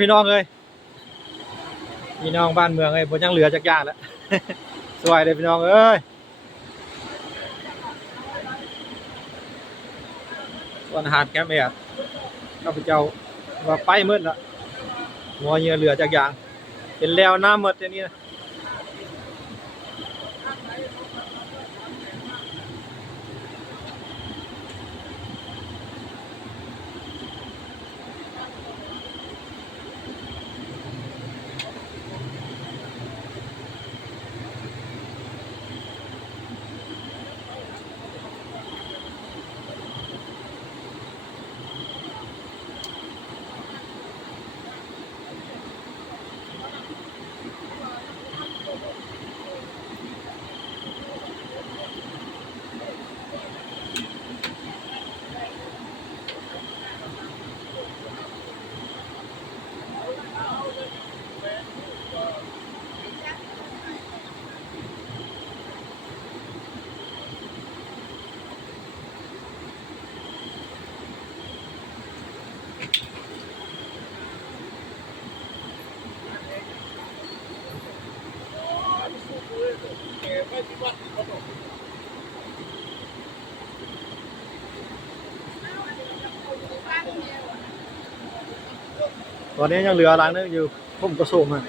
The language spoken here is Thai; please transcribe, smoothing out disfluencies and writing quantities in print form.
พี่น้องเอ้ยพี่น้องบ้านเมืองเอ้ยบ่ยังเหลือจักอย่างแล้วสวยเลยพี่น้องเอ้ยส่วนอาหารแคมป์แอดข้าพเจ้าว่าไปมืดละงัวเหยื่อเหลือจักอย่างเป็นแล้วน้ำหมดอันนี้นะตอนนี้ยังเหลือหลังนึงอยู่ผมกระโสมอ่ะ